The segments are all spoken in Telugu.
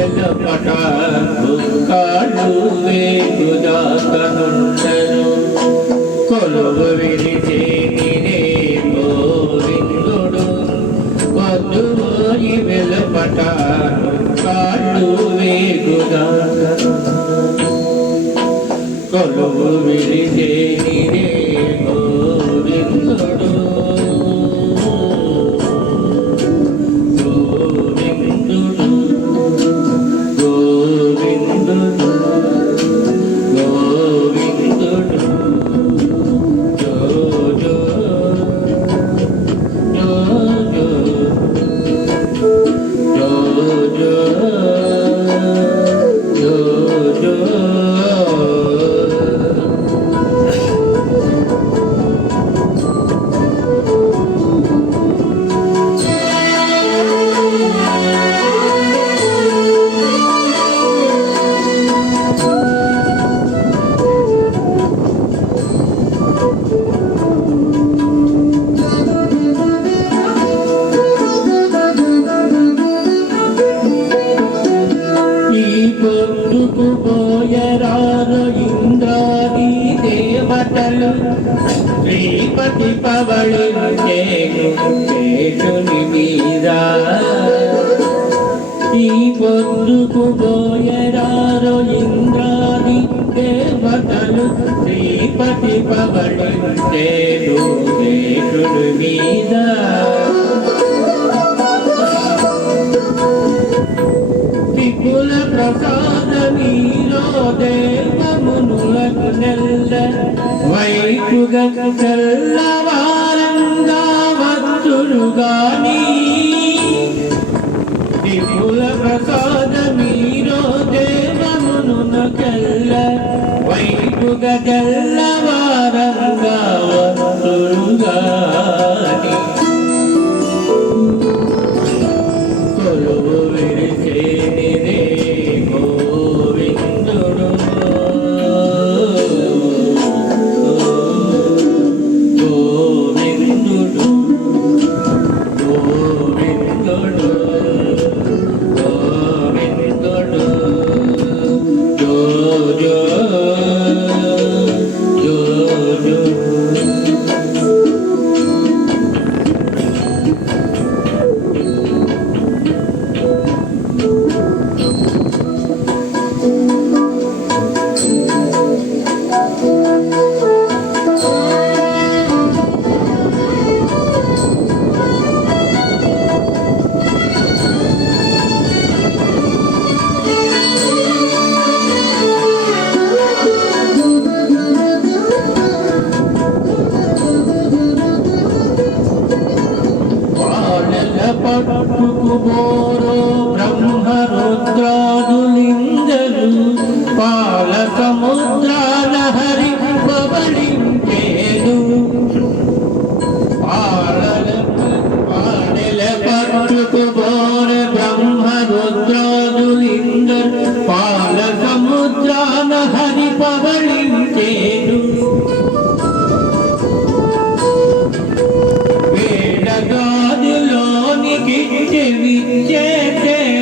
వెలపట కాళ్ళు వేగుదాకనుండను కొలువు విరిచే నినే గోవిందుడు వధువోయి వెలపట కాళ్ళు వేగుదాకనుండను కొలువు విరిచే నినే గోవిందుడు పొద్దుకు పోయరారు ఇంద్రాది దేవతలు శ్రీపతి పవళించేకుని మీద ఈ పొద్దుకు పోయరారు ఇంద్రాది దేవతలు శ్రీపతి పవళించేకుని మీద విపుల ప్రసాద మీరో దేవమునులకు నెల్ల వైపుగ తెల్లవారంగా వచ్చురుగాని విపుల ప్రసాద మీరో దేవమునునకెల్ల వైపుగ తెల్లవారంగా వచ్చురుగాని కొలువు విరిచే పట్టుకు బోరో బ్రహ్మరుద్రాదులింగలు పాల సముద్రాల హరి పవళించేదు పాడెల పట్టుకు బోర బ్రహ్మరుద్రాదులింగలు పాల సముద్రాల హరి పవళించేదు వేడగాదులోనికి విచ్చేదే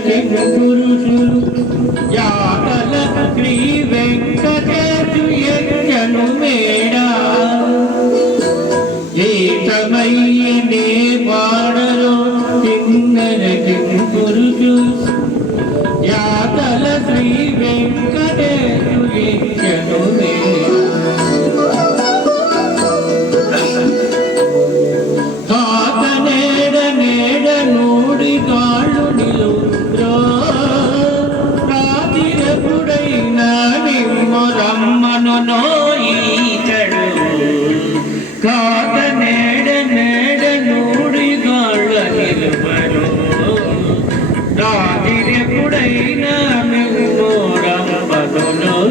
పురుషులు యాతల శ్రీ వెంకటేశు యజ్ఞను మేడా ఏకమయ్యనే వాడరో చిన్నర పురుషులు యాతల శ్రీ వెంకటేశు యజ్ఞను మేడా కాత నేడ నేడ నూడి గాళ్ళ నిలువరు రాత్రి ఎప్పుడైనా మిమ్మోరంపదులో